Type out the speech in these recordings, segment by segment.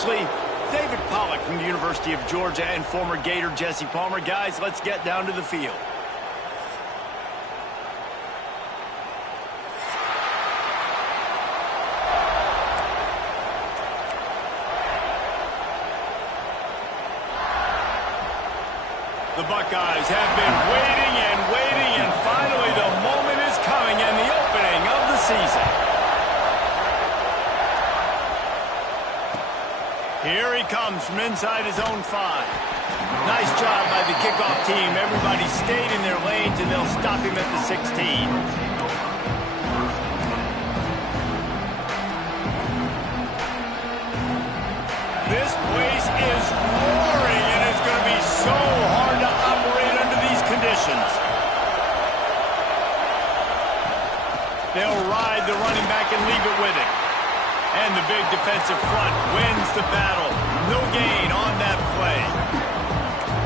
Mosley, David Pollack from the University of Georgia, and former Gator Jesse Palmer. Guys, let's get down to the field. The Buckeyes have been waiting and finally the moment is coming and the opening of the season. Here he comes from inside his own 5. Nice job by the kickoff team. Everybody stayed in their lanes, and they'll stop him at the 16. This place is roaring, and it's going to be so hard to operate under these conditions. They'll ride the running back and leave it with it. And the big defensive front wins the battle. No gain on that play.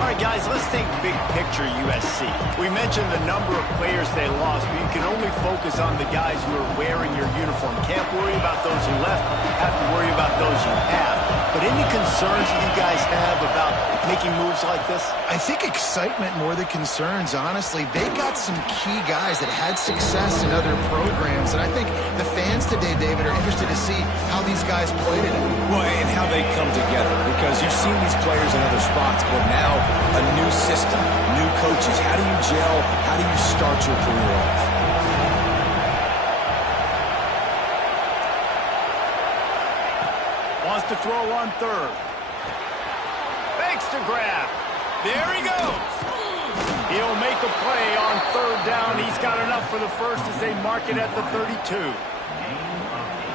All right, guys, let's think big picture USC. We mentioned the number of players they lost, but you can only focus on the guys who are wearing your uniform. Can't worry about those who left. Have to worry about those you have. But any concerns that you guys have about making moves like this? I think excitement more than concerns, honestly. They got some key guys that had success in other programs, and I think the fans today, David, are interested to see how these guys played it. Well, and how they come together, because you've seen these players in other spots, but now a new system, new coaches. How do you gel? How do you start your career off? Wants to throw on 3rd. Fakes to grab. There he goes. He'll make a play on 3rd down. He's got enough for the first as they mark it at the 32.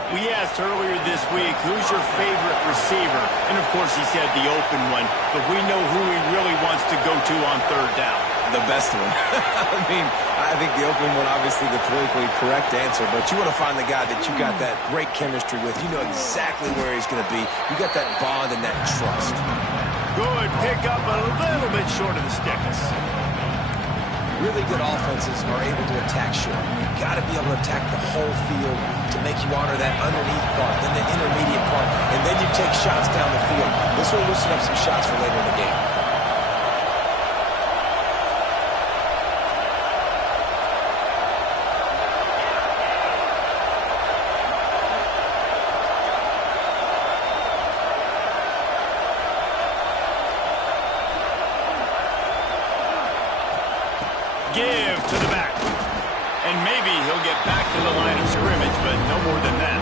We asked earlier this week, who's your favorite receiver? And, of course, he said the open one. But we know who he really wants to go to on 3rd down. The best one. I mean, I think the open one, obviously the politically correct answer, but you want to find the guy that you got that great chemistry with. You know exactly where he's going to be. You got that bond and that trust. Good pick up, a little bit short of the sticks. Really good offenses are able to attack short. You've got to be able to attack the whole field to make you honor that underneath part, then the intermediate part, and then you take shots down the field. This will loosen up some shots for later in the game. Give to the back. And maybe he'll get back to the line of scrimmage, but no more than that.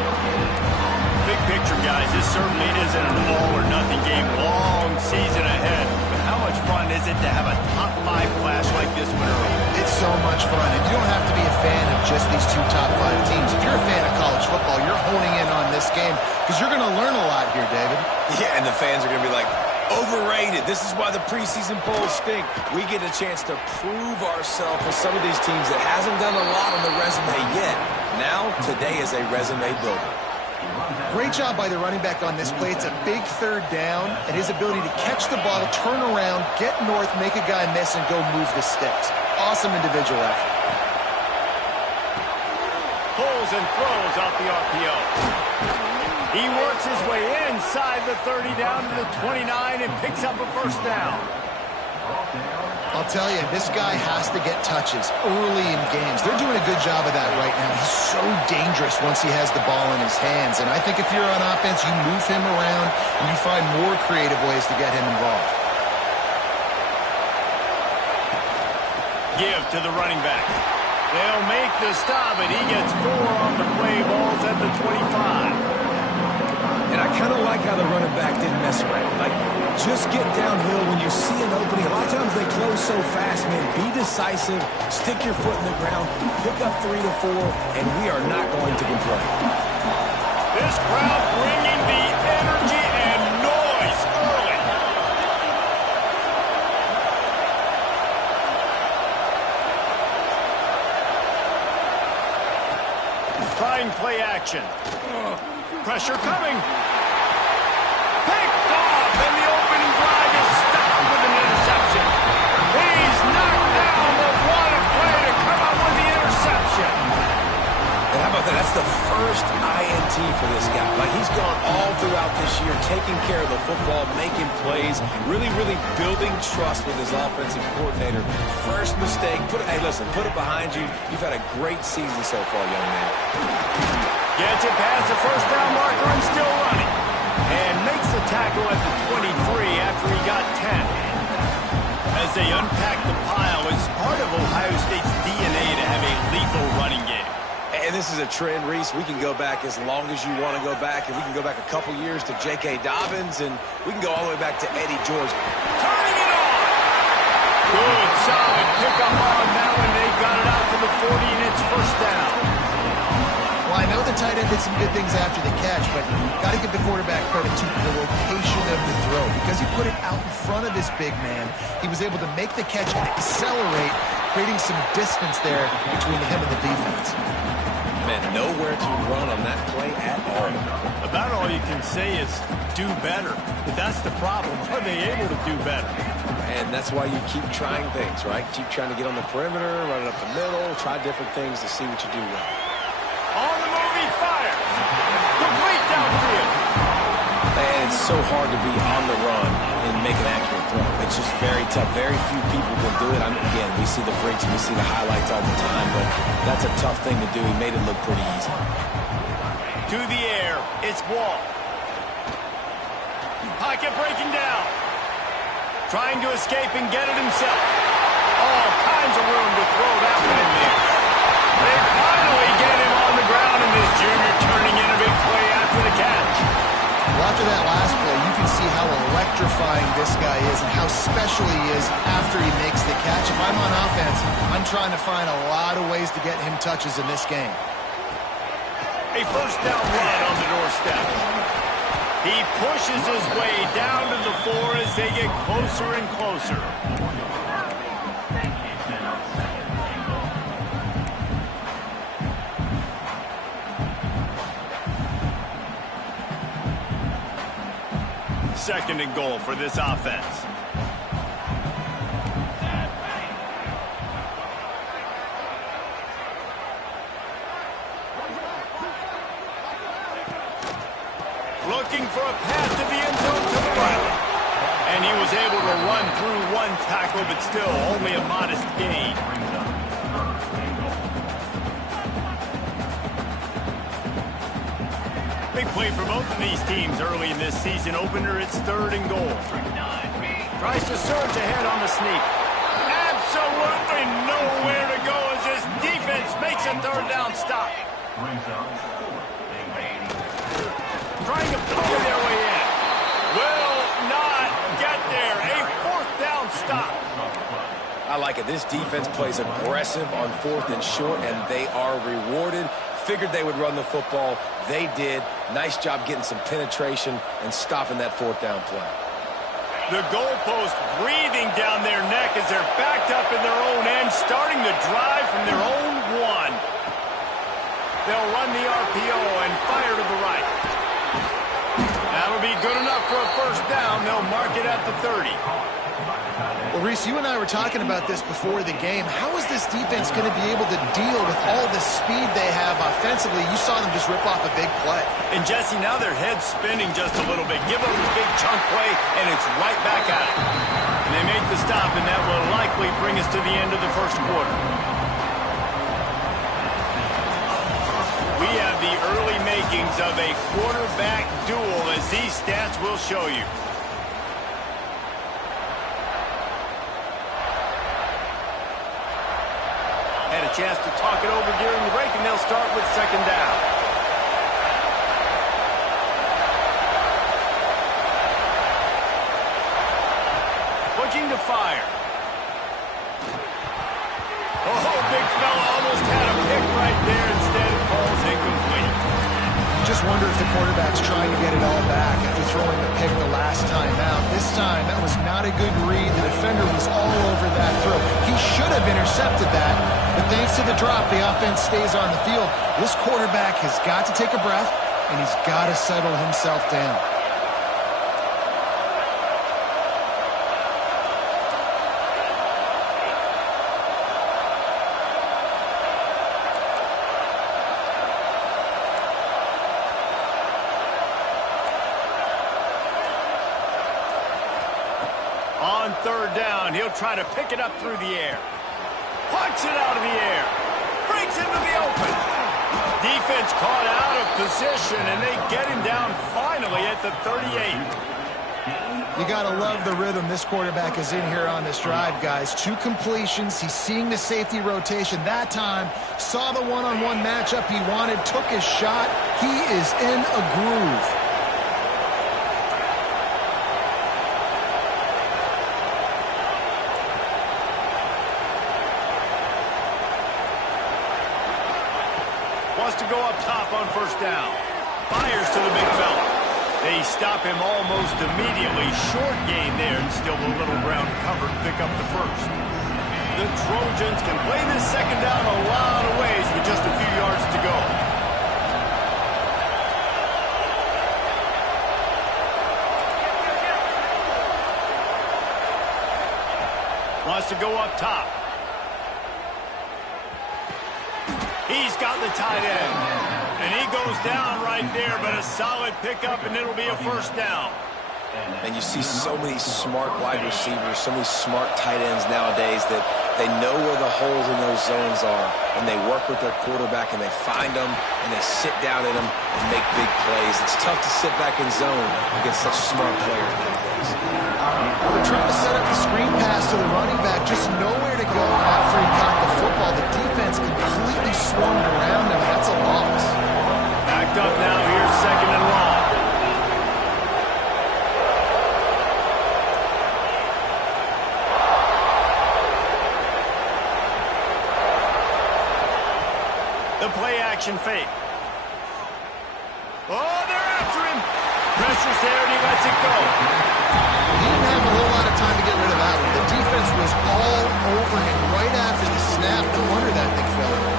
Big picture, guys, this certainly isn't an all-or-nothing game. Long season ahead. But how much fun is it to have a top-5 clash like this one early? It's so much fun. And you don't have to be a fan of just these 2 top-5 teams. If you're a fan of college football, you're honing in on this game because you're going to learn a lot here, David. Yeah, and the fans are going to be like, overrated. This is why the preseason polls stink. We get a chance to prove ourselves with some of these teams that hasn't done a lot on the resume yet. Now, today is a resume builder. Great job by the running back on this play. It's a big 3rd down, and his ability to catch the ball, turn around, get north, make a guy miss, and go move the sticks. Awesome individual effort. Pulls and throws out the RPO. He works his way inside the 30 down to the 29 and picks up a 1st down. I'll tell you, this guy has to get touches early in games. They're doing a good job of that right now. He's so dangerous once he has the ball in his hands. And I think if you're on offense, you move him around and you find more creative ways to get him involved. Give to the running back. They'll make the stop, and he gets 4 on the play. Balls at the 25. And I kind of like how the running back didn't mess around. Like, just get downhill when you see an opening. A lot of times they close so fast, man. Be decisive, stick your foot in the ground, pick up 3 to 4, and we are not going to complain. This crowd bringing the energy and noise early. Trying play action. Pressure coming. Picked off, and the opening drive is stopped with an interception. He's knocked down, but what a play to come up with the interception. And how about that? That's the first INT guarantee for this guy. Like, he's gone all throughout this year, taking care of the football, making plays, really, really building trust with his offensive coordinator. First mistake, hey, listen, put it behind you. You've had a great season so far, young man. Gets it past the first down marker and still running. And makes the tackle at the 23 after he got 10. As they unpack the pile, it's part of Ohio State's DNA to have a lethal running game. And this is a trend, Reese. We can go back as long as you want to go back, and we can go back a couple years to J.K. Dobbins, and we can go all the way back to Eddie George. Turning it on! Good, solid pickup on that one. They got it out to the 40, and it's first down. Well, I know the tight end did some good things after the catch, but got to give the quarterback credit to the location of the throw. Because he put it out in front of this big man, he was able to make the catch and accelerate, creating some distance there between him and the defense. Man, nowhere to run on that play at all. About all you can say is do better. But that's the problem. Are they able to do better? And that's why you keep trying things, right? Keep trying to get on the perimeter, run it up the middle, try different things to see what you do well. On the move, he fires. Complete downfield. And it's so hard to be on the run and make an accurate throw. It's just very tough. Very few people can do it. Again, we see the freaks and we see the highlights all the time, but that's a tough thing to do. He made it look pretty easy. To the air, it's Wall. Pocket breaking down. Trying to escape and get it himself. All kinds of room to throw that one in there. They finally get him on the ground, and this junior turning in a big play after the catch. Well, after that last play, you can see how electrifying this guy is and how special he is after he makes the catch. If I'm on offense, I'm trying to find a lot of ways to get him touches in this game. A first down run on the doorstep. He pushes his way down to the 4 as they get closer and closer. Second and goal for this offense. Looking for a pass to the end zone to the right. And he was able to run through one tackle, but still only a modest gain. Big play for both of these teams early in this season opener. It's third and goal. Tries to surge ahead on the sneak. Absolutely nowhere to go as this defense makes a third down stop. Trying to power their way in. Will not get there. A fourth down stop. I like it. This defense plays aggressive on 4th and short, and they are rewarded. Figured they would run the football. They did. Nice job getting some penetration and stopping that 4th down play. The goalpost breathing down their neck as they're backed up in their own end, starting to drive from their own 1. They'll run the RPO and fire to the right. That'll be good enough for a first down. They'll mark it at the 30. Well, Reese, you and I were talking about this before the game. How is this defense going to be able to deal with all the speed they have offensively? You saw them just rip off a big play. And, Jesse, now their head's spinning just a little bit. Give them a big chunk play, and it's right back at it. And they make the stop, and that will likely bring us to the end of the first quarter. We have the early makings of a quarterback duel, as these stats will show you. Had a chance to talk it over during the break, and they'll start with second down. Looking to fire. Oh, big fella almost had a pick right there. Instead, it falls incomplete. You just wonder if the quarterback's trying to get it all back after throwing the pick the last time out. This time, that was not a good read. The defender was all over that throw. He should have intercepted that, but thanks to the drop, the offense stays on the field. This quarterback has got to take a breath, and he's got to settle himself down. third down. He'll try to pick it up through the air. Punts it out of the air. Breaks into the open. Defense caught out of position, and they get him down finally at the 38. You got to love the rhythm this quarterback is in here on this drive, guys. 2 completions. He's seeing the safety rotation. That time, saw the one-on-one matchup he wanted, took his shot. He is in a groove. Wants to go up top on first down. Fires to the big fella. They stop him almost immediately. Short gain there, and still a little ground to cover to pick up the first. The Trojans can play this second down a lot of ways with just a few yards to go. Wants to go up top. He's got the tight end. And he goes down right there, but a solid pickup, and it'll be a first down. And you see so many smart wide receivers, so many smart tight ends nowadays that they know where the holes in those zones are, and they work with their quarterback, and they find them, and they sit down in them and make big plays. It's tough to sit back in zone against such smart players nowadays. They're trying to set up the screen pass to the running back, just nowhere to go after he caught the football. The defense completely swarmed around him. That's a loss. Backed up now, here's second and long. The play action fake. Oh, they're after him. Pressure's there, and he lets it go. He didn't have a whole lot of time to get rid of that one. The defense was all over him right after the snap. No wonder that thing fell in.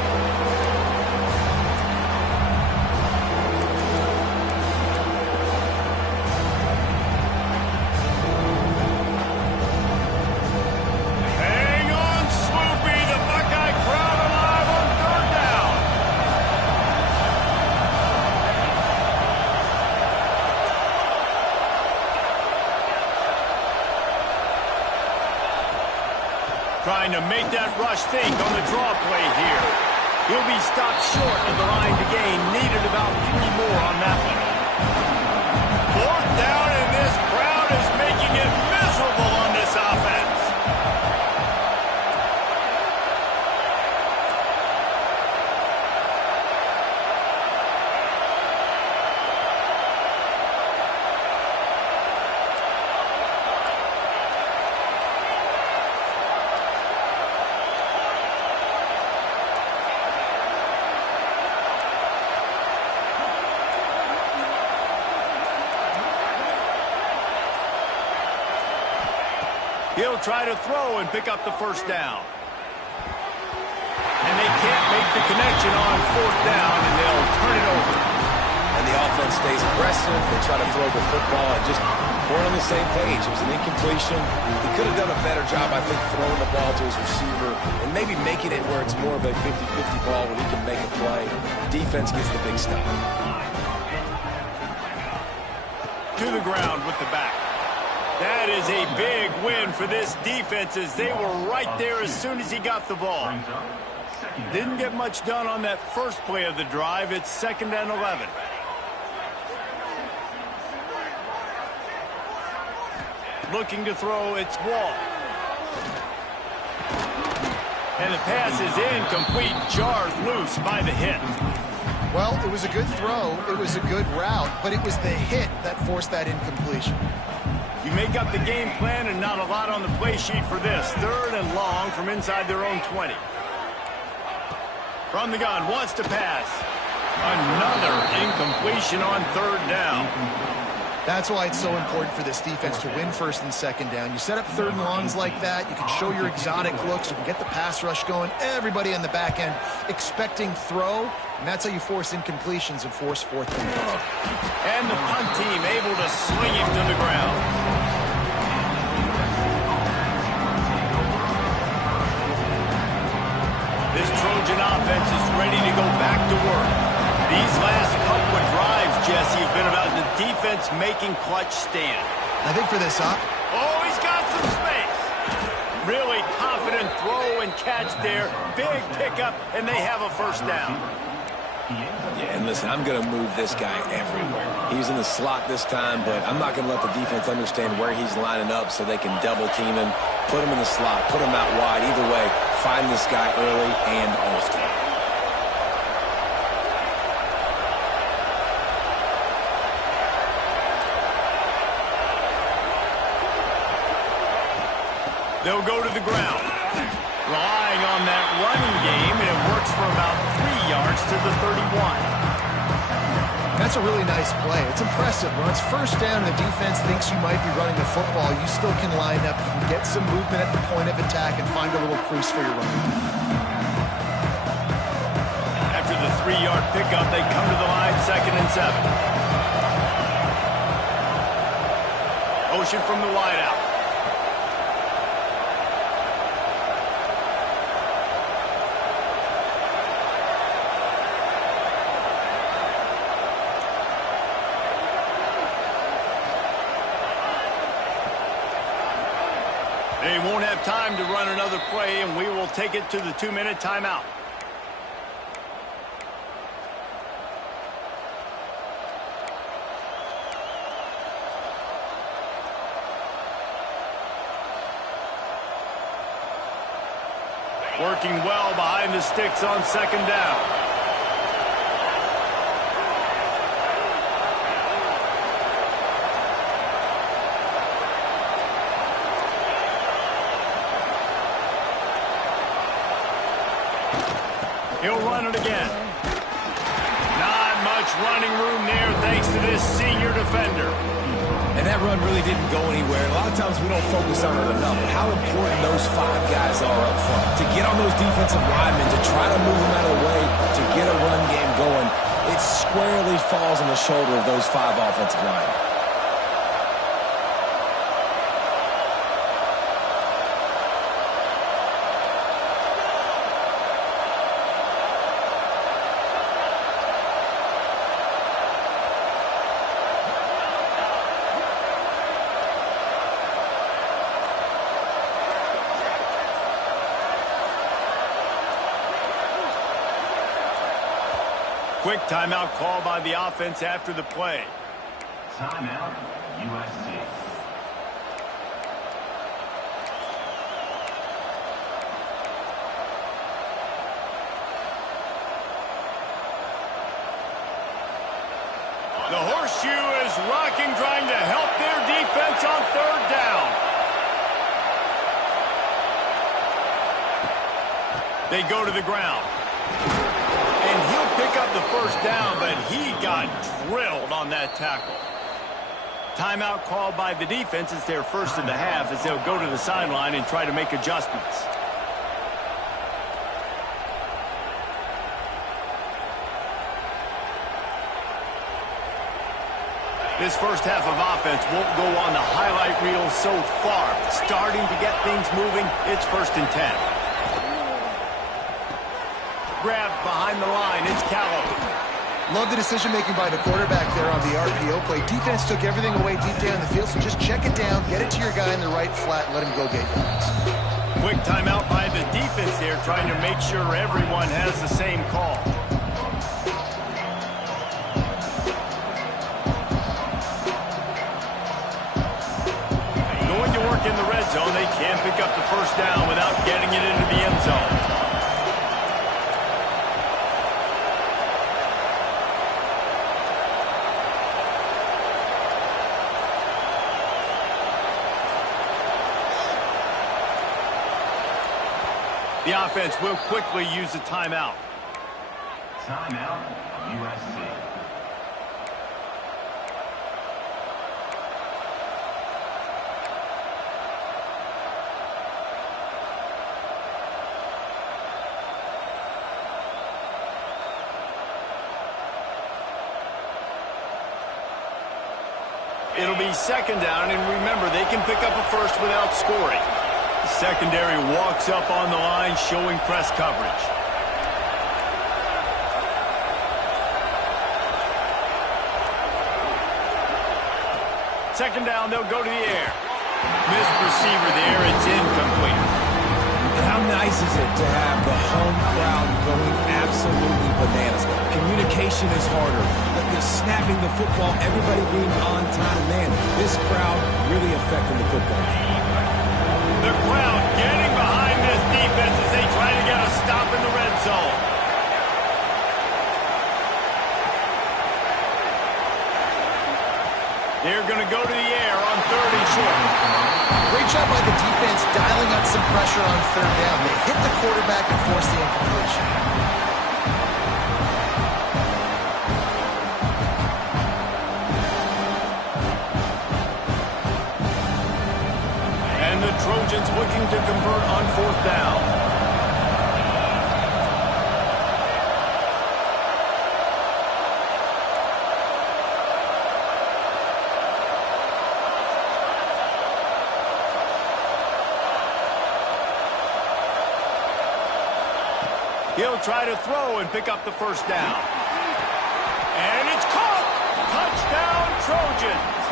Hang on, Swoopy. The Buckeye crowd alive on third down. Trying to make that rush think on the draw play here. He'll be stopped short of the line to gain. Needed about 3 more on that one. Fourth down, and this crowd is making it miserable on this offense. He'll try to throw and pick up the first down. And they can't make the connection on fourth down, and they'll turn it over. And the offense stays aggressive. They try to throw the football and just weren't on the same page. It was an incompletion. He could have done a better job, I think, throwing the ball to his receiver and maybe making it where it's more of a 50-50 ball where he can make a play. Defense gets the big stop. To the ground with the back. That is a big win for this defense as they were right there as soon as he got the ball. Didn't get much done on that first play of the drive. It's 2nd and 11. Looking to throw, it's Wall. And the pass is incomplete. Jars loose by the hit. Well, it was a good throw. It was a good route, but it was the hit that forced that incompletion. You make up the game plan and not a lot on the play sheet for this. 3rd and long from inside their own 20. From the gun, wants to pass. Another incompletion on 3rd down. That's why it's so important for this defense to win 1st and 2nd down. You set up 3rd and longs like that. You can show your exotic looks. You can get the pass rush going. Everybody on the back end expecting throw. And that's how you force incompletions and force 4th and goal. And the punt team able to swing him to the ground. This Trojan offense is ready to go back to work. These last couple of drives, Jesse, have been about the defense making clutch stand. I think for this Oh, he's got some space. Really confident throw and catch there. Big pickup, and they have a first down. Yeah, and listen, I'm going to move this guy everywhere. He's in the slot this time, but I'm not going to let the defense understand where he's lining up so they can double team him, put him in the slot, put him out wide. Either way, find this guy early and often. They'll go to the ground. Relying on that running game, and it works for about 3 yards to the 31. That's a really nice play. It's impressive. When it's first down and the defense thinks you might be running the football, you still can line up. You can get some movement at the point of attack and find a little crease for your running. After the 3-yard pickup, they come to the line, 2nd and 7. Motion from the wideout. They won't have time to run another play, and we will take it to the 2-minute timeout. Working well behind the sticks on 2nd down. He'll run it again. Not much running room there thanks to this senior defender. And that run really didn't go anywhere. A lot of times we don't focus on it enough, but how important those 5 guys are up front. To get on those defensive linemen, to try to move them out of the way, to get a run game going, it squarely falls on the shoulder of those 5 offensive linemen. Quick timeout call by the offense after the play. Timeout, USC. The horseshoe is rocking, trying to help their defense on 3rd down. They go to the ground. And he'll pick up the first down, but he got drilled on that tackle. Timeout called by the defense. It's their first of the half as they'll go to the sideline and try to make adjustments. This first half of offense won't go on the highlight reel so far. Starting to get things moving, it's 1st and 10. Grab behind the line, it's Callow. Love the decision-making by the quarterback there on the RPO play. Defense took everything away deep down the field, so just check it down, get it to your guy in the right flat, and let him go get yards. Quick timeout by the defense there, trying to make sure everyone has the same call. Going to work in the red zone. They can't pick up the first down without getting it into the end zone. The offense will quickly use a timeout. Timeout, USC. It'll be 2nd down, and remember, they can pick up a first without scoring. The secondary walks up on the line, showing press coverage. Second down, they'll go to the air. Missed receiver there, it's incomplete. nice is it to have the home crowd going absolutely bananas? Communication is harder. The snapping the football, everybody being on time. Man, this crowd really affecting the football game. The crowd getting behind this defense as they try to get a stop in the red zone. They're going to go to the air on 3rd and short. Great job by the defense dialing up some pressure on 3rd down. They hit the quarterback and forced the incompletion. And the Trojans looking to convert on 4th down. He'll try to throw and pick up the 1st down. And it's caught! Touchdown, Trojans!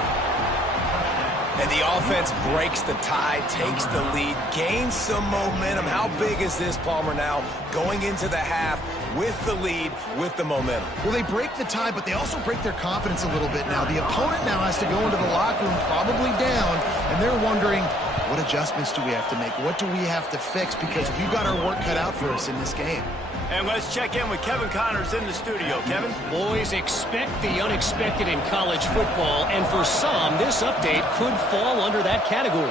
And the offense breaks the tie, takes the lead, gains some momentum. How big is this, Palmer, now going into the half with the lead, with the momentum? Well, they break the tie, but they also break their confidence a little bit now. The opponent now has to go into the locker room probably down, and they're wondering, what adjustments do we have to make? What do we have to fix? Because we've got our work cut out for us in this game. And let's check in with Kevin Connors in the studio. Kevin? Boys, expect the unexpected in college football, and for some, this update could fall under that category.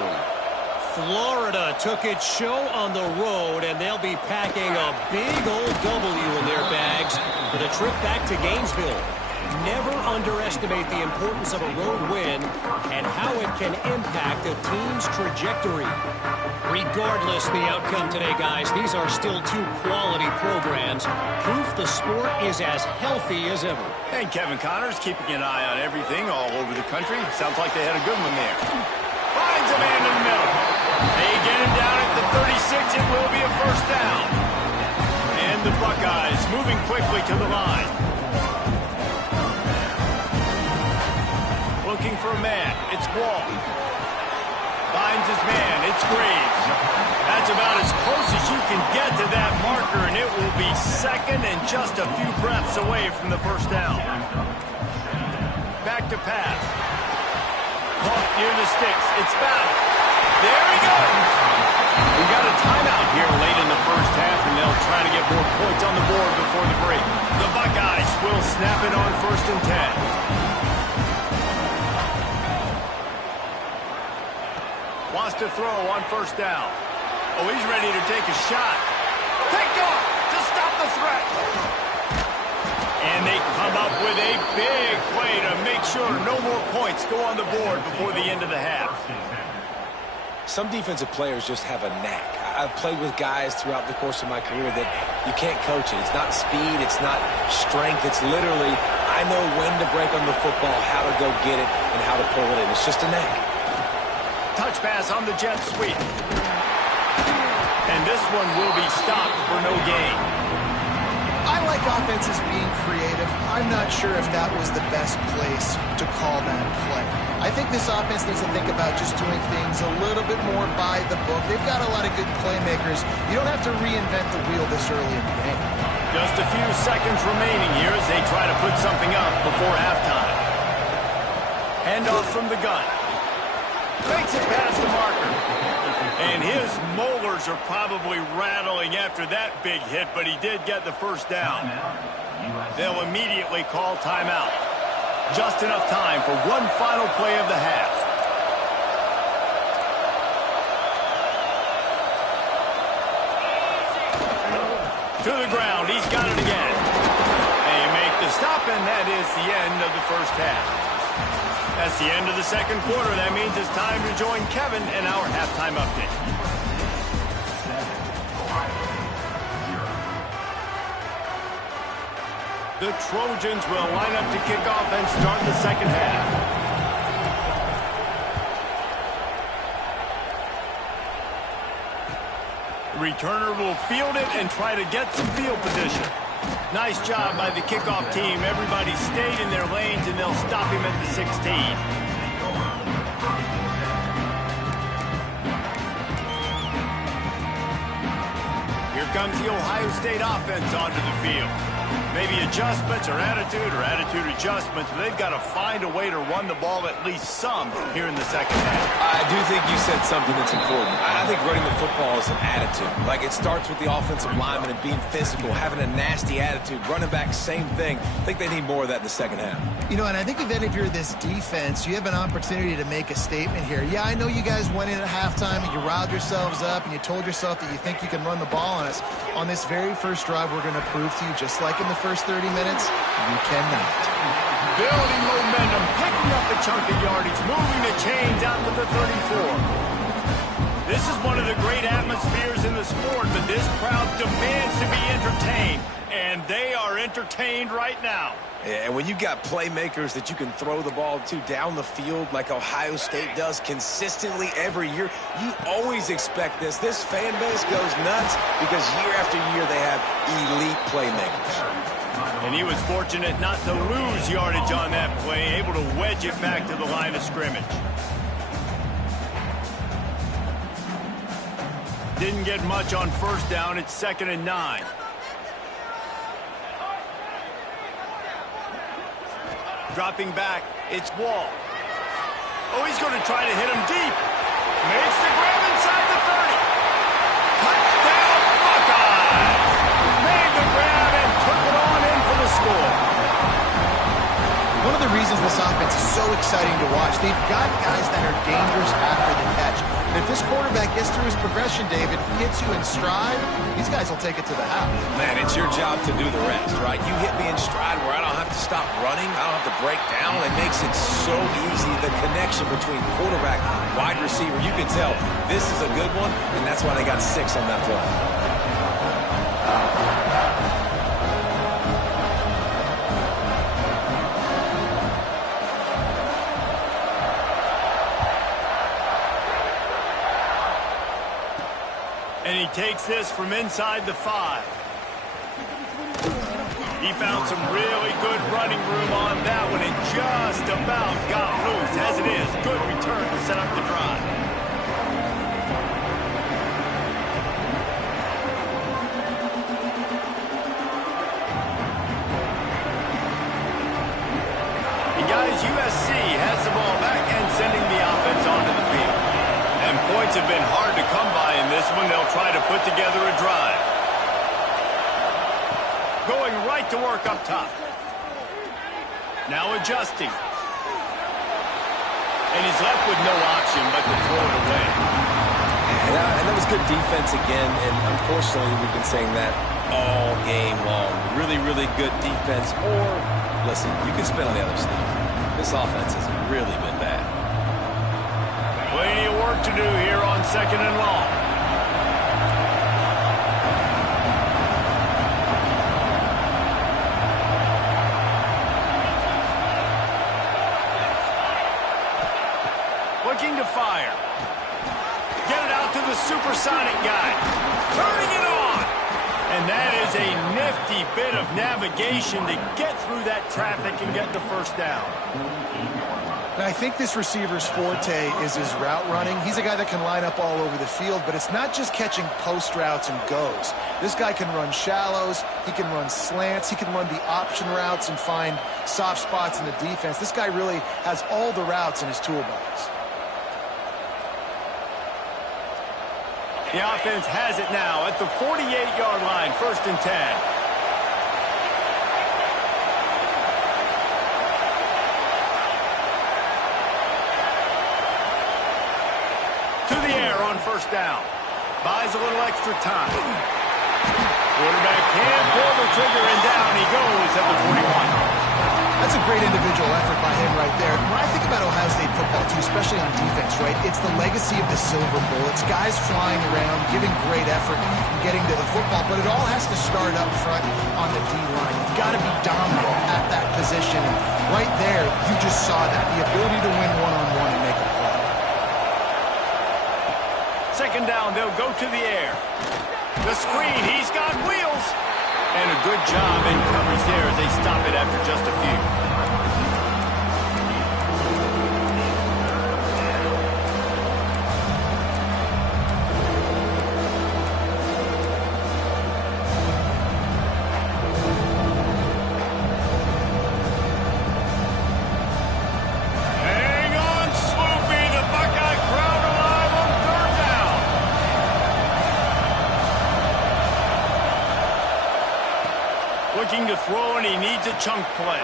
Florida took its show on the road, and they'll be packing a big old W in their bags for the trip back to Gainesville. Never underestimate the importance of a road win and how it can impact a team's trajectory. Regardless the outcome today, guys, these are still two quality programs. Proof the sport is as healthy as ever. And Kevin Connors keeping an eye on everything all over the country. Sounds like they had a good one there. Finds a man in the middle. They get him down at the 36. It will be a 1st down. And the Buckeyes moving quickly to the line. Looking for a man. It's Wall. Finds his man. It's Graves. That's about as close as you can get to that marker, and it will be 2nd and just a few breaths away from the 1st down. Back to pass. Caught near the sticks. It's Battle. There he goes. We got a timeout here late in the 1st half, and they'll try to get more points on the board before the break. The Buckeyes will snap it on 1st and 10. Wants to throw on 1st down. Oh, he's ready to take a shot. Picked off to stop the threat. And they come up with a big play to make sure no more points go on the board before the end of the half. Some defensive players just have a knack. I've played with guys throughout the course of my career that you can't coach it. It's not speed, it's not strength. It's literally, I know when to break on the football, how to go get it, and how to pull it in. It's just a knack. Touch pass on the jet sweep. And this one will be stopped for no gain. I like offenses being creative. I'm not sure if that was the best place to call that play. I think this offense needs to think about just doing things a little bit more by the book. They've got a lot of good playmakers. You don't have to reinvent the wheel this early in the game. Just a few seconds remaining here as they try to put something up before halftime. Handoff from the gun. Makes it past the marker. And his molars are probably rattling after that big hit, but he did get the 1st down. They'll immediately call timeout. Just enough time for one final play of the half. To the ground. He's got it again. They make the stop, and that is the end of the 1st half. That's the end of the 2nd quarter. That means it's time to join Kevin in our halftime update. The Trojans will line up to kick off and start the 2nd half. The returner will field it and try to get some field position. Nice job by the kickoff team. Everybody stayed in their lanes, and they'll stop him at the 16. comes the Ohio State offense onto the field. Maybe adjustments or attitude adjustments, but they've got to find a way to run the ball at least some here in the second half. I do think you said something that's important. I think running the football is an attitude. Like, it starts with the offensive lineman and being physical, having a nasty attitude. Running back, same thing. I think they need more of that in the second half. You know, and I think if you're this defense, you have an opportunity to make a statement here. Yeah, I know you guys went in at halftime and you riled yourselves up and you told yourself that you think you can run the ball on us. On this very first drive, we're going to prove to you, just like in the first 30 minutes, you cannot. Building momentum, picking up a chunk of yardage, moving the chains out to the 34. This is one of the great atmospheres in the sport, but this crowd demands to be entertained, and they are entertained right now. Yeah, and when you got playmakers that you can throw the ball to down the field like Ohio State does consistently every year, you always expect this. This fan base goes nuts because year after year they have elite playmakers. And he was fortunate not to lose yardage on that play, able to wedge it back to the line of scrimmage. Didn't get much on first down. It's 2nd and 9. Dropping back, it's Wall. Oh, he's going to try to hit him deep. Makes the grab inside the 30. Touchdown, Buckeyes! Made the grab and took it on in for the score. One of the reasons this offense is so exciting to watch, they've got guys that are dangerous after the catch. And if this quarterback gets through his progression, David, he hits you in stride, these guys will take it to the house. Man, it's your job to do the rest, right? You hit me in stride where I don't have to stop running, I don't have to break down. It makes it so easy. The connection between quarterback, wide receiver, you can tell this is a good one, and that's why they got 6 on that play. And he takes this from inside the 5. He found some really good running room on that one and just about got loose. As it is, good return to set up the drive. And guys, USC has the ball back and sending the offense onto the field. And points have been hard to come by in this one. They'll try to put together a drive. Going right to work up top. Now adjusting. And he's left with no option but to throw it away. And that was good defense again, and unfortunately we've been saying that all game long. Really, really good defense. Or, listen, you can spin on the other side. This offense has really been bad. Plenty of work to do here on 2nd and long. Looking to fire. Get it out to the supersonic guy. Turning it on. And that is a nifty bit of navigation to get through that traffic and get the first down. And I think this receiver's forte is his route running. He's a guy that can line up all over the field, but it's not just catching post routes and goes. This guy can run shallows, he can run slants, he can run the option routes and find soft spots in the defense. This guy really has all the routes in his toolbox. The offense has it now at the 48-yard line, 1st and 10. To the air on 1st down. Buys a little extra time. Quarterback can pull the trigger and down he goes at the 41. That's a great individual effort by him right there. When I think about Ohio State football, too, especially on defense, right, it's the legacy of the Silver Bowl. It's guys flying around, giving great effort, and getting to the football, but it all has to start up front on the D-line. You've got to be dominant at that position. And right there, you just saw that, the ability to win one-on-one and make a play. 2nd down, they'll go to the air. The screen, he's got wheels. And a good job in coverage there as they stop it after just a few. looking to throw, and he needs a chunk play.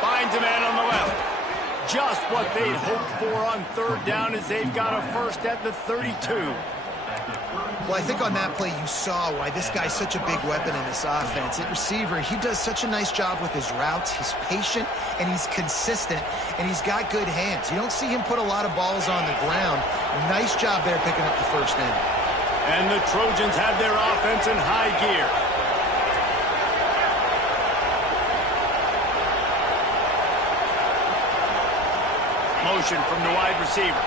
Finds a man on the left. Just what they'd hoped for on third down as they've got a first at the 32. Well, I think on that play you saw why this guy's such a big weapon in this offense. At receiver, he does such a nice job with his routes. He's patient, and he's consistent, and he's got good hands. You don't see him put a lot of balls on the ground. Nice job there picking up the first down. And the Trojans have their offense in high gear. Motion from the wide receiver.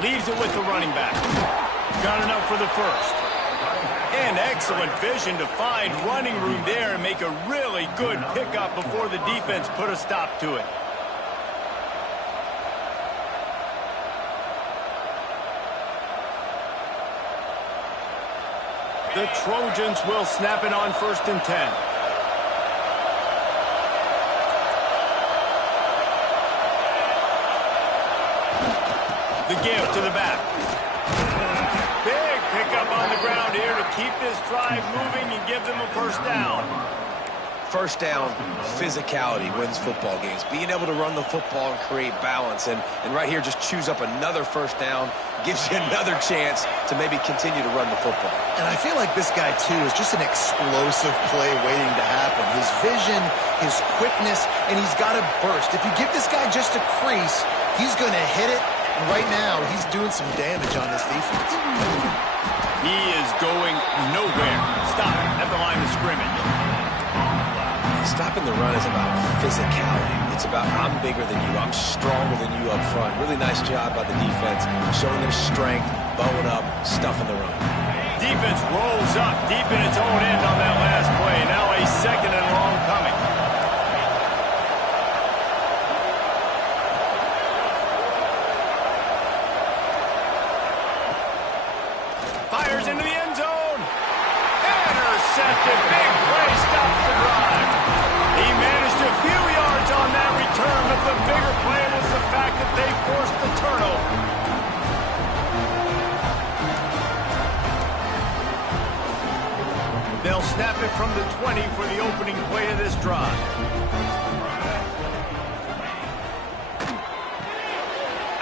Leaves it with the running back. Got enough for the first. And excellent vision to find running room there and make a really good pickup before the defense put a stop to it. The Trojans will snap it on 1st and 10. The give to the back. Big pickup on the ground here to keep this drive moving and give them a first down. First down, physicality wins football games. Being able to run the football and create balance. And right here, just choose up another first down, gives you another chance to maybe continue to run the football. And I feel like this guy, too, is just an explosive play waiting to happen. His vision, his quickness, and he's got a burst. If you give this guy just a crease, he's going to hit it. And right now, he's doing some damage on this defense. He is going nowhere. Stop at the line of scrimmage. Stopping the run is about physicality. It's about I'm bigger than you. I'm stronger than you up front. Really nice job by the defense, showing their strength, bowing up, stuffing the run. Defense rolls up deep in its own end on that last play. Now a 2nd and long coming. Fires into the end zone. Intercepted. Big play stops the drive. He managed a few yards on that return, but the bigger play was the fact that they forced the turnover. They'll snap it from the 20 for the opening play of this drive.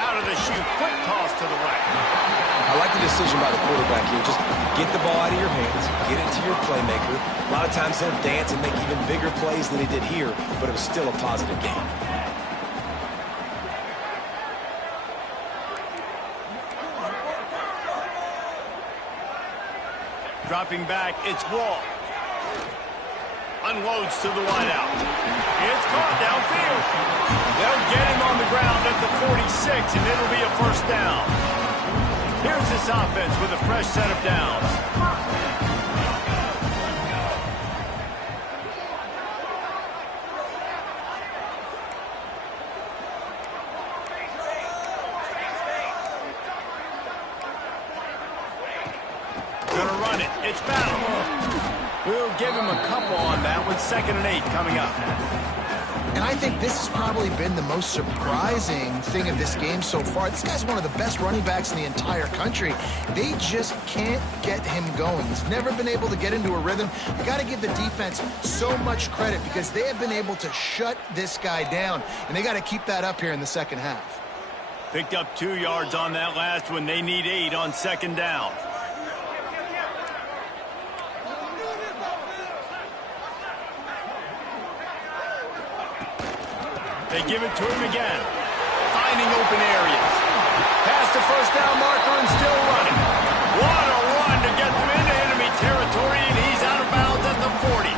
Out of the chute, quick toss to the right. I like the decision by the quarterback here. Just get the ball out of your hands, get it to your playmaker. A lot of times he'll dance and make even bigger plays than he did here, but it was still a positive game. Dropping back, it's Wall. Unloads to the wideout. It's caught downfield. They'll get him on the ground at the 46, and it'll be a first down. Here's this offense with a fresh set of downs. Gonna run it. It's Battle. We'll give him a couple on that with 2nd and 8 coming up. And I think this has probably been the most surprising thing of this game so far. This guy's one of the best running backs in the entire country. They just can't get him going. He's never been able to get into a rhythm. You got to give the defense so much credit because they have been able to shut this guy down, and they got to keep that up here in the second half. Picked up 2 yards on that last one. They need 8 on 2nd down. They give it to him again. Finding open areas. Past the first down marker and still running. What a run to get them into enemy territory, and he's out of bounds at the 40.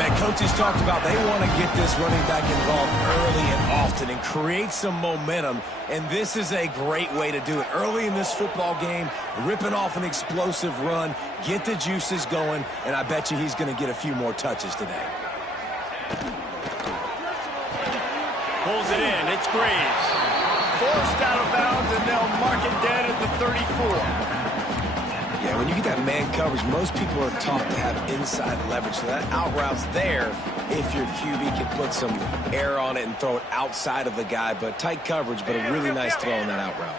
Man, coaches talked about they want to get this running back involved early and often and create some momentum, and this is a great way to do it. Early in this football game, ripping off an explosive run, get the juices going, and I bet you he's going to get a few more touches today. Pulls it in. It's Graves. Forced out of bounds, and they'll mark it dead at the 34. Yeah, when you get that man coverage, most people are taught to have inside leverage. So that out route's there if your QB can put some air on it and throw it outside of the guy. But tight coverage, but a really nice throw on that out route.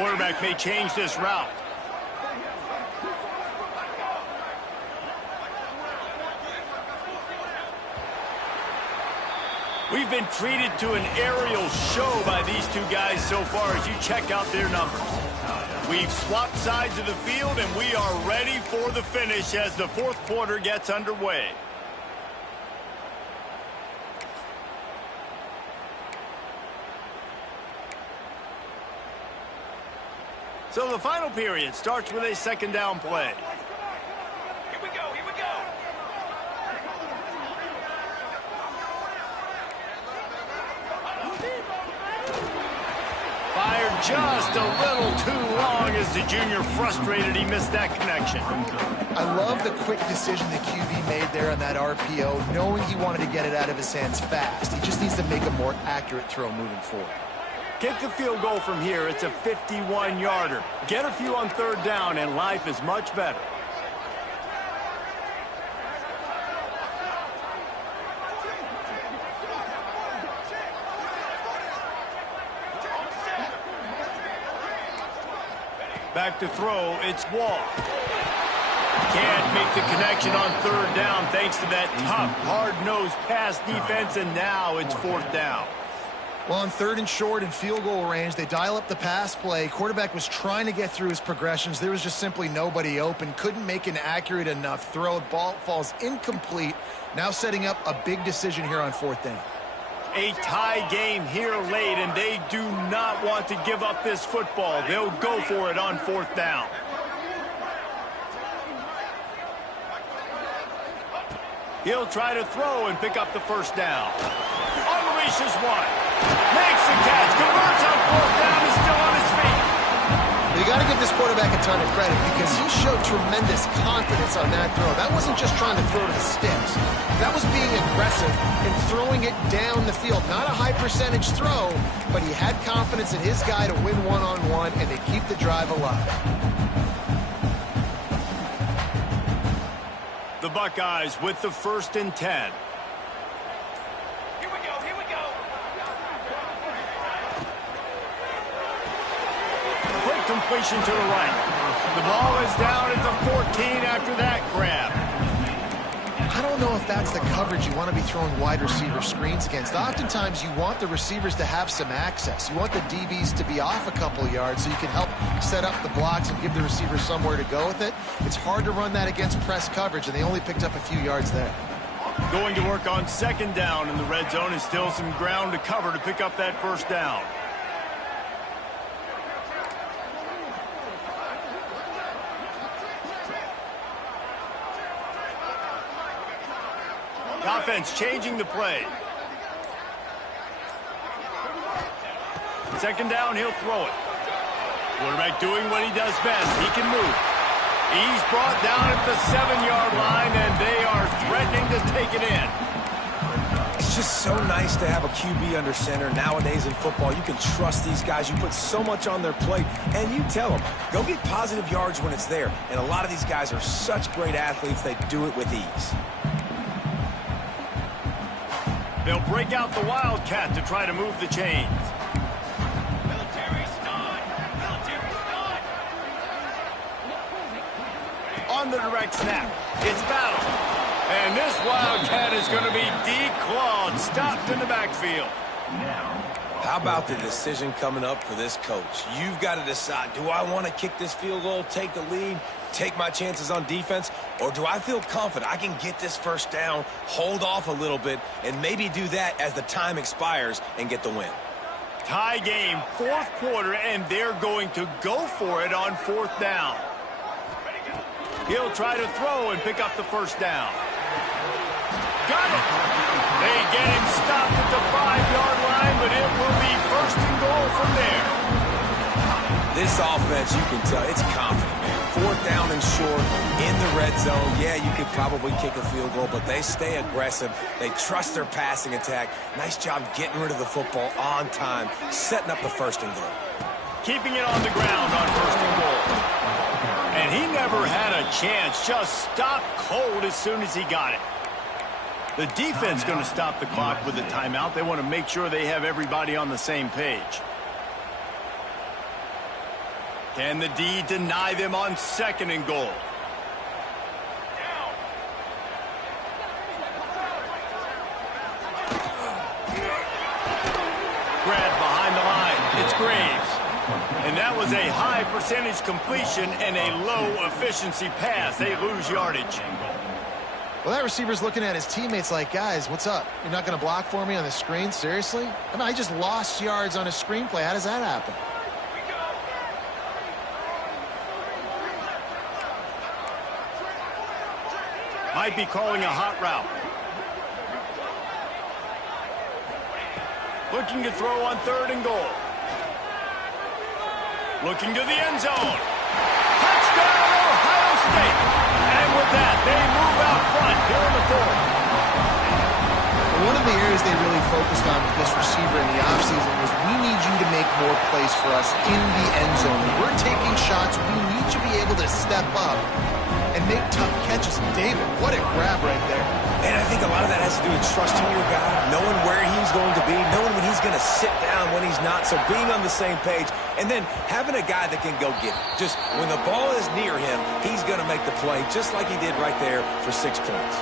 Quarterback may change this route. We've been treated to an aerial show by these two guys so far as you check out their numbers. We've swapped sides of the field, and we are ready for the finish as the fourth quarter gets underway. So the final period starts with a second down play. Here we go, here we go. Fired just a little too long as the junior frustrated he missed that connection. I love the quick decision the QB made there on that RPO, knowing he wanted to get it out of his hands fast. He just needs to make a more accurate throw moving forward. Kick the field goal from here. It's a 51-yarder. Get a few on third down, and life is much better. Back to throw, it's Wall. Can't make the connection on third down thanks to that tough, hard-nosed pass defense, and now it's fourth down. Well, on third and short and field goal range, they dial up the pass play. Quarterback was trying to get through his progressions. There was just simply nobody open. Couldn't make an accurate enough throw. Ball falls incomplete. Now setting up a big decision here on fourth down. A tie game here late, and they do not want to give up this football. They'll go for it on fourth down. He'll try to throw and pick up the first down. Unleashes one. Makes the catch. Converts on fourth down. He's still on his feet. You got to give this quarterback a ton of credit because he showed tremendous confidence on that throw. That wasn't just trying to throw to the sticks. That was being aggressive and throwing it down the field. Not a high percentage throw, but he had confidence in his guy to win one-on-one, and they keep the drive alive. The Buckeyes with the 1st and 10. Here we go, here we go. Quick completion to the right. The ball is down at the 14 after that grab. I don't know if that's the coverage you want to be throwing wide receiver screens against. Oftentimes, you want the receivers to have some access. You want the DBs to be off a couple yards so you can help set up the blocks and give the receivers somewhere to go with it. It's hard to run that against press coverage, and they only picked up a few yards there. Going to work on second down in the red zone, and still some ground to cover to pick up that first down. The offense changing the play. Second down, he'll throw it. Quarterback doing what he does best. He can move. He's brought down at the 7-yard line, and they are threatening to take it in. It's just so nice to have a QB under center. Nowadays in football, you can trust these guys. You put so much on their plate, and you tell them, go get positive yards when it's there. And a lot of these guys are such great athletes, they do it with ease. They'll break out the Wildcat to try to move the chains. Military start. Military start. On the direct snap, it's Battle. And this Wildcat is going to be declawed, stopped in the backfield. How about the decision coming up for this coach? You've got to decide, do I want to kick this field goal, take the lead, take my chances on defense, or do I feel confident I can get this first down, hold off a little bit, and maybe do that as the time expires and get the win? Tie game, fourth quarter, and they're going to go for it on fourth down. He'll try to throw and pick up the first down. Got it! They get him stopped at the 5-yard line, but it will be first and goal from there. This offense, you can tell, it's confident, man. Fourth down and short, in the red zone. Yeah, you could probably kick a field goal, but they stay aggressive. They trust their passing attack. Nice job getting rid of the football on time, setting up the first and goal. Keeping it on the ground on first and goal. And he never had a chance, just stopped cold as soon as he got it. The defense going to stop the clock with a timeout. They want to make sure they have everybody on the same page. Can the D deny them on 2nd and goal? Grabbed behind the line. It's Graves. And that was a high percentage completion and a low efficiency pass. They lose yardage. Well, that receiver's looking at his teammates like, guys, what's up? You're not going to block for me on the screen? Seriously? I mean, I just lost yards on a screenplay. How does that happen? Might be calling a hot route. Looking to throw on 3rd and goal. Looking to the end zone. Touchdown, Ohio State. And with that, they move out front here in the 4th. One of the areas they really focused on with this receiver in the offseason was we need you to make more plays for us in the end zone. When we're taking shots, we need you to be able to step up and make tough catches. David, what a grab right there. And I think a lot of that has to do with trusting your guy, knowing where he's going to be, knowing when he's going to sit down, when he's not, so being on the same page, and then having a guy that can go get it. Just when the ball is near him, he's going to make the play, just like he did right there for 6 points.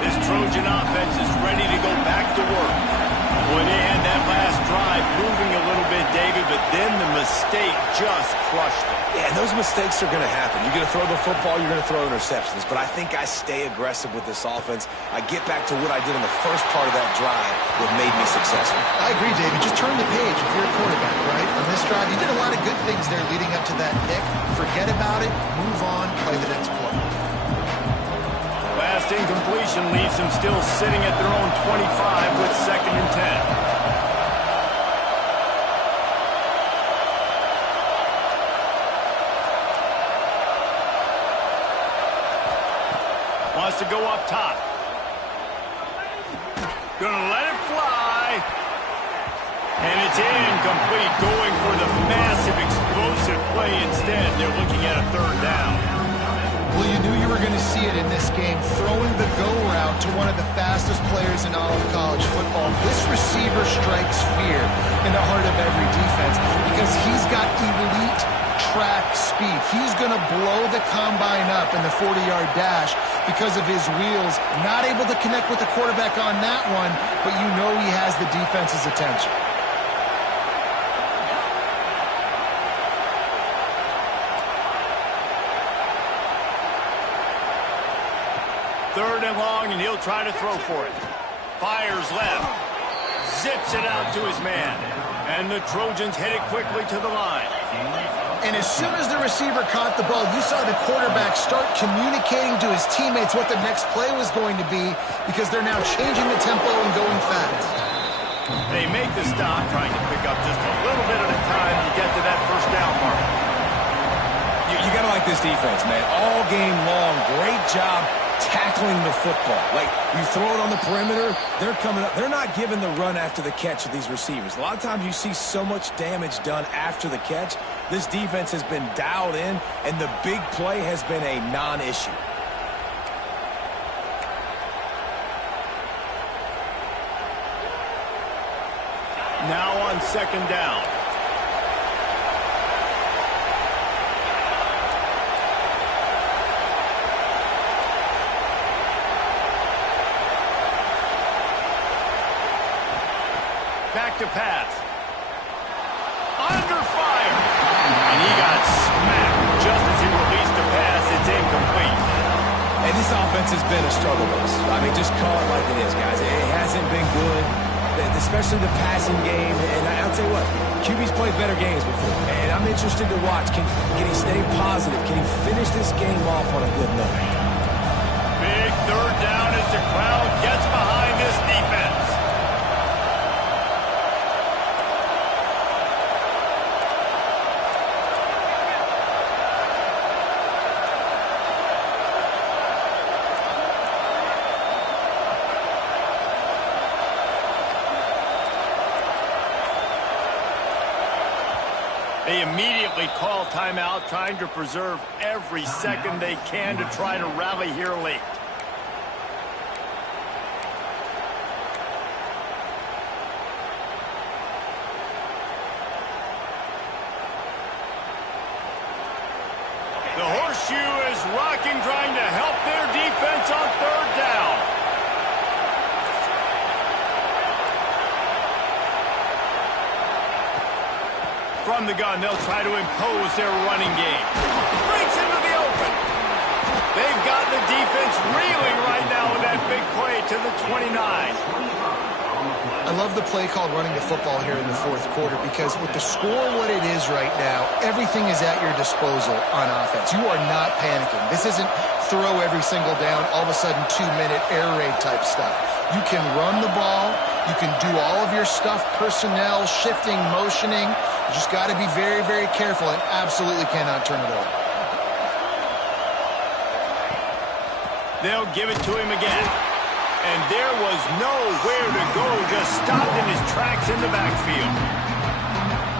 This Trojan offense is ready to go back to work. Well, they had that last drive moving a little bit, David, but then the mistake just crushed them. Yeah, and those mistakes are going to happen. You're going to throw the football, you're going to throw interceptions. But I think I stay aggressive with this offense. I get back to what I did in the first part of that drive that made me successful. I agree, David. Just turn the page if you're a quarterback, right? On this drive, you did a lot of good things there leading up to that pick. Forget about it, move on, play the next play. Last incompletion leaves them still sitting at their own 25 with 2nd and 10. Wants to go up top. Gonna let it fly. And it's incomplete, going for the massive explosive play instead. They're looking at a 3rd down. Well, you knew you were going to see it in this game, throwing the go route to one of the fastest players in all of college football. This receiver strikes fear in the heart of every defense because he's got elite track speed. He's going to blow the combine up in the 40-yard dash because of his wheels. Not able to connect with the quarterback on that one, but you know he has the defense's attention. Third and long, and he'll try to throw for it. Fires left. Zips it out to his man. And the Trojans headed quickly to the line. And as soon as the receiver caught the ball, you saw the quarterback start communicating to his teammates what the next play was going to be because they're now changing the tempo and going fast. They make the stop, trying to pick up just a little bit at a time to get to that 1st down mark. You got to like this defense, man. All game long, great job tackling the football. Like, you throw it on the perimeter, they're coming up. They're not giving the run after the catch of these receivers. A lot of times you see so much damage done after the catch. This defense has been dialed in, and the big play has been a non-issue. Now on 2nd down. Back to pass. Under fire. And he got smacked just as he released the pass. It's incomplete. And this offense has been a struggle bus. I mean, just call it like it is, guys. It hasn't been good, especially the passing game. And I'll tell you what, QB's played better games before. And I'm interested to watch. Can he stay positive? Can he finish this game off on a good note? Big 3rd down as the crowd gets behind this defense. They immediately call timeout, trying to preserve every second they can to try to rally here late. The horseshoe is rocking, trying to help their defense on third down. From the gun, they'll try to impose their running game. Breaks into the open. They've got the defense reeling right now with that big play to the 29. I love the play called running the football here in the fourth quarter because with the score what it is right now, everything is at your disposal on offense. You are not panicking. This isn't throw every single down, all of a sudden 2-minute air raid type stuff. You can run the ball. You can do all of your stuff, personnel, shifting, motioning. You just got to be very, very careful and absolutely cannot turn it over. They'll give it to him again. And there was nowhere to go, just stopped in his tracks in the backfield.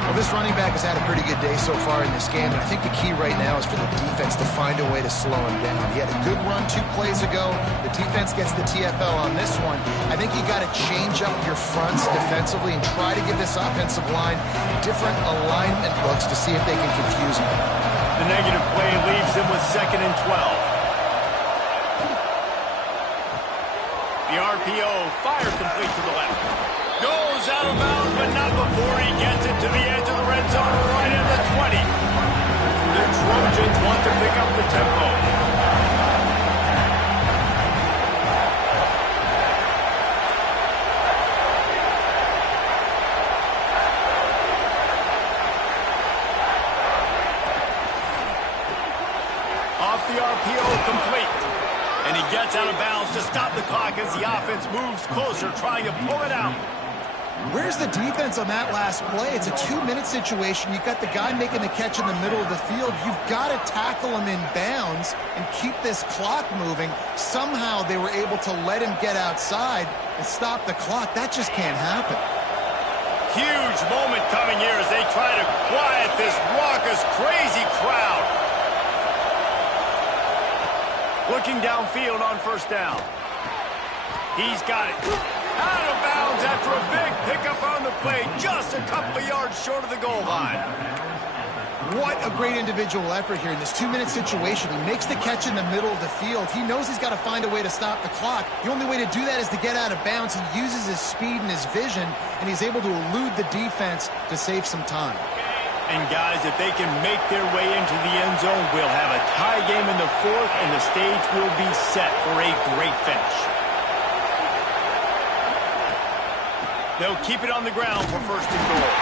Well, this running back has had a pretty good day so far in this game, and I think the key right now is for the defense to find a way to slow him down. He had a good run 2 plays ago. The defense gets the TFL on this one. I think you got to change up your fronts defensively and try to give this offensive line different alignment looks to see if they can confuse him. The negative play leaves them with 2nd and 12. The RPO, fire complete to the left. Goes out of bounds, but not before he gets it to the edge of the red zone, right at the 20. The Trojans want to pick up the tempo. Off the RPO, complete. And he gets out of bounds to stop the clock as the offense moves closer, trying to pull it out. Where's the defense on that last play? It's a 2-minute situation. You've got the guy making the catch in the middle of the field. You've got to tackle him in bounds and keep this clock moving. Somehow they were able to let him get outside and stop the clock. That just can't happen. Huge moment coming here as they try to quiet this raucous, crazy crowd. Looking downfield on 1st down. He's got it. Out of bounds after a big pickup on the play, just a couple of yards short of the goal line. What a great individual effort here in this 2-minute situation. He makes the catch in the middle of the field. He knows he's got to find a way to stop the clock. The only way to do that is to get out of bounds. He uses his speed and his vision, and he's able to elude the defense to save some time. And guys, if they can make their way into the end zone, we'll have a tie game in the 4th, and the stage will be set for a great finish. They'll keep it on the ground for 1st and goal.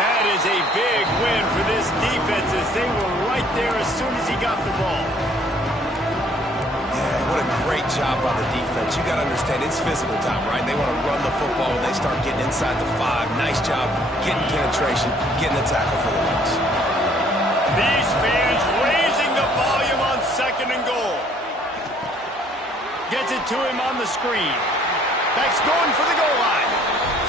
That is a big win for this defense as they were right there as soon as he got the ball. Yeah, what a great job by the defense. You got to understand, it's physical time, right? They want to run the football when they start getting inside the 5. Nice job getting penetration, getting the tackle for the loss. These fans raising the volume on 2nd and goal. Gets it to him on the screen. Beck's going for the goal line.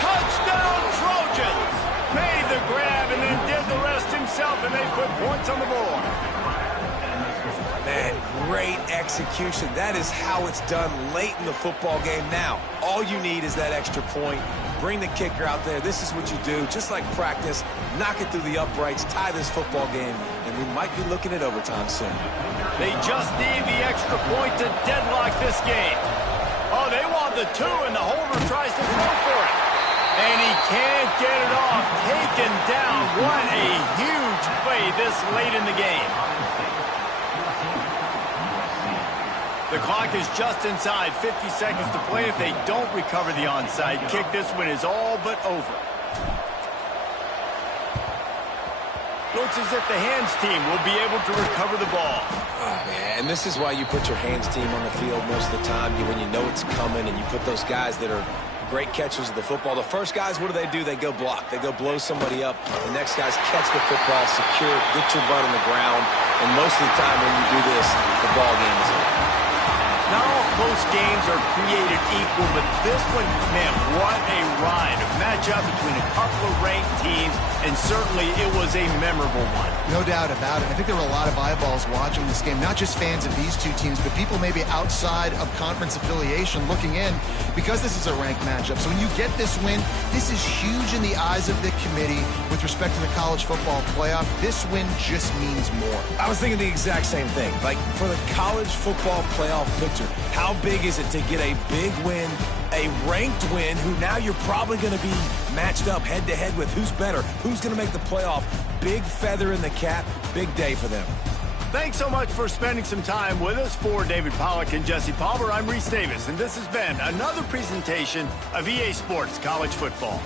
Touchdown Trojans! Made the grab and then did the rest himself, and they put points on the board. Man, great execution. That is how it's done late in the football game. Now, all you need is that extra point. Bring the kicker out there. This is what you do. Just like practice, knock it through the uprights, tie this football game, and we might be looking at overtime soon. They just need the extra point to deadlock this game. Oh, they want the 2, and the holder tries to throw for it. And he can't get it off. Taken down. What a huge play this late in the game. The clock is just inside 50 seconds to play. If they don't recover the onside kick, this one is all but over. Looks as if the hands team will be able to recover the ball. Oh, man, and this is why you put your hands team on the field most of the time. When you know it's coming and you put those guys that are great catchers of the football. The first guys, what do? They go block. They go blow somebody up. The next guys catch the football, secure it, get your butt on the ground. And most of the time when you do this, the ball game is over. Not all close games are created equal, but this one, man, what a ride. A matchup between a couple of ranked teams, and certainly it was a memorable one. No doubt about it. I think there were a lot of eyeballs watching this game, not just fans of these two teams, but people maybe outside of conference affiliation looking in because this is a ranked matchup. So when you get this win, this is huge in the eyes of the committee with respect to the college football playoff. This win just means more. I was thinking the exact same thing. Like, for the college football playoff picture, how big is it to get a big win, a ranked win, who now you're probably going to be matched up head-to-head with who's better, who's going to make the playoff. Big feather in the cap, big day for them. Thanks so much for spending some time with us. For David Pollack and Jesse Palmer, I'm Reese Davis, and this has been another presentation of EA Sports College Football.